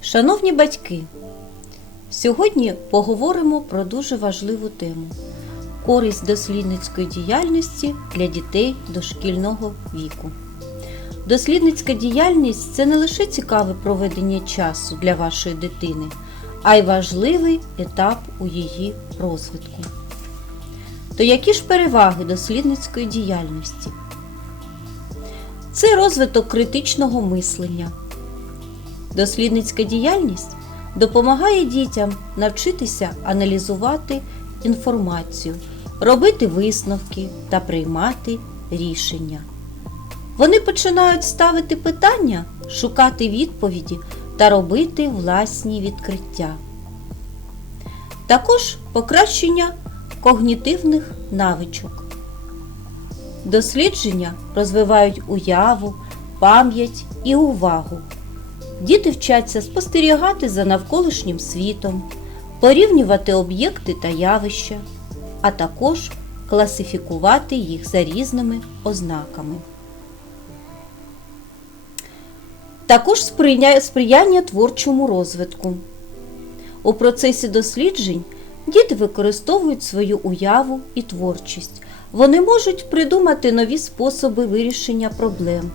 Шановні батьки, сьогодні поговоримо про дуже важливу тему користь дослідницької діяльності для дітей дошкільного віку. Дослідницька діяльність це не лише цікаве проведення часу для вашої дитини, а й важливий етап у її розвитку. То які ж переваги дослідницької діяльності? Це розвиток критичного мислення. Дослідницька діяльність допомагає дітям навчитися аналізувати інформацію, робити висновки та приймати рішення. Вони починають ставити питання, шукати відповіді та робити власні відкриття. Також покращення когнітивних навичок. Дослідження розвивають уяву, пам'ять і увагу. Діти вчаться спостерігати за навколишнім світом, порівнювати об'єкти та явища, а також класифікувати їх за різними ознаками. Також сприяння творчому розвитку. У процесі досліджень діти використовують свою уяву і творчість. Вони можуть придумати нові способи вирішення проблем,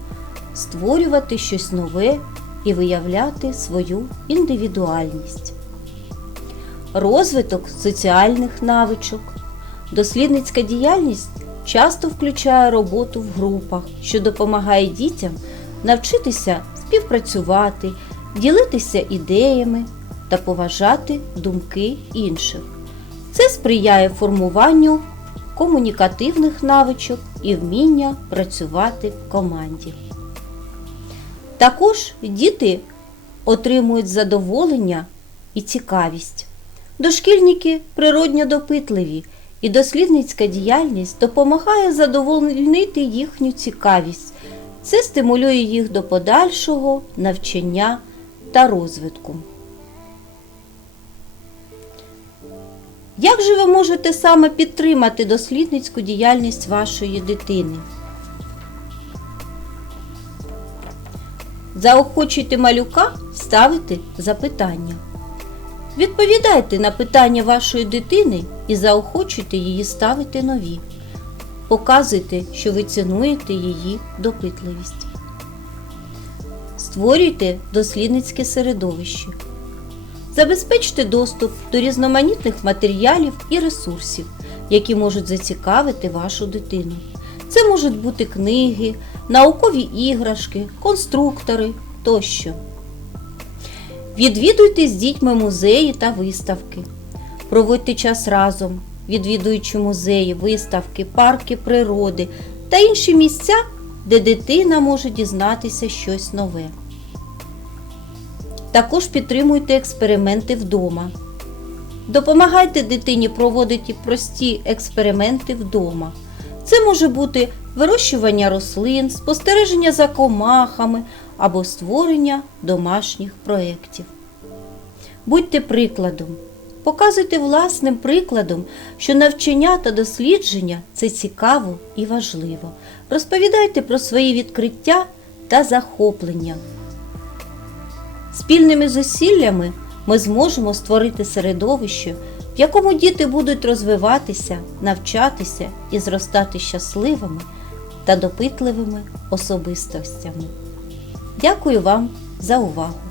створювати щось нове і виявляти свою індивідуальність. Розвиток соціальних навичок. Дослідницька діяльність часто включає роботу в групах, що допомагає дітям навчитися співпрацювати, ділитися ідеями та поважати думки інших. Це сприяє формуванню комунікативних навичок і вміння працювати в команді. Також діти отримують задоволення і цікавість. Дошкільники природньо допитливі, і дослідницька діяльність допомагає задовольнити їхню цікавість. Це стимулює їх до подальшого навчання та розвитку. Як же ви можете саме підтримати дослідницьку діяльність вашої дитини? Заохочуйте малюка ставити запитання. Відповідайте на питання вашої дитини і заохочуйте її ставити нові. Показуйте, що ви цінуєте її допитливість. Створюйте дослідницьке середовище. Забезпечте доступ до різноманітних матеріалів і ресурсів, які можуть зацікавити вашу дитину. Це можуть бути книги, наукові іграшки, конструктори тощо. Відвідуйте з дітьми музеї та виставки. Проводьте час разом, відвідуючи музеї, виставки, парки природи та інші місця, де дитина може дізнатися щось нове. Також підтримуйте експерименти вдома. Допомагайте дитині проводити прості експерименти вдома. Це може бути вирощування рослин, спостереження за комахами або створення домашніх проєктів. Будьте прикладом. Показуйте власним прикладом, що навчання та дослідження це цікаво і важливо. Розповідайте про свої відкриття та захоплення. Спільними зусиллями ми зможемо створити середовище, в якому діти будуть розвиватися, навчатися і зростати щасливими та допитливими особистостями. Дякую вам за увагу!